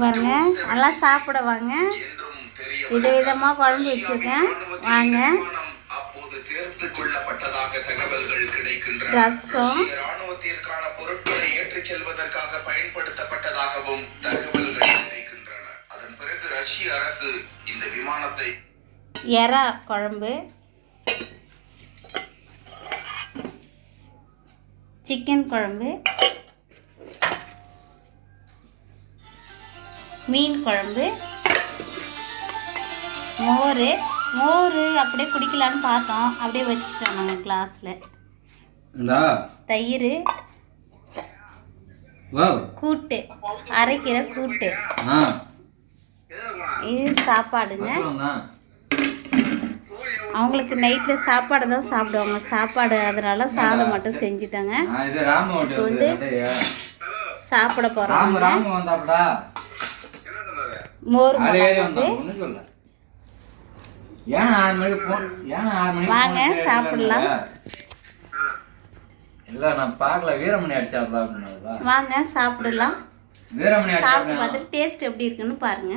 பாருங்க நல்லா சாப்பிட வாங்க விதவிதமாக குழம்பு வச்சுருக்கேன். வாங்க. ரசம். ராணுவத்திற்கான பொருட்களை ஏற்றிச் செல்வதற்காக பயன்படுத்தப்பட்டதாகவும் தகவல்கள் கிடைக்கின்றன அதன் பிறகு ரஷ்ய அரசு இந்த விமானத்தை எறா குழம்பு. சிக்கன் குழம்பு. மீன் குழம்பு மோர் மோர் அப்படியே குடிக்கலான்னு பார்த்தோம். அப்படியே வச்சுட்டோம் நாங்கள் கிளாஸில் தயிர் கூட்டு அரைக்கிற கூட்டு. இது சாப்பாடுங்க. அவங்களுக்கு நைட்டில் சாப்பாடு தான் சாப்பிடுவாங்க. சாப்பாடு அதனால சாதம் மட்டும் செஞ்சுட்டாங்க. வந்து சாப்பிட போகிறோம் வந்தாப்படா. மோர் மணிக்கு வாங்க, சாப்பிடலாம். வாங்க சாப்பிடலாம். வீரமணி சாப்பிட்டு பார்த்துட்டு டேஸ்ட் எப்படி இருக்குன்னு பாருங்க.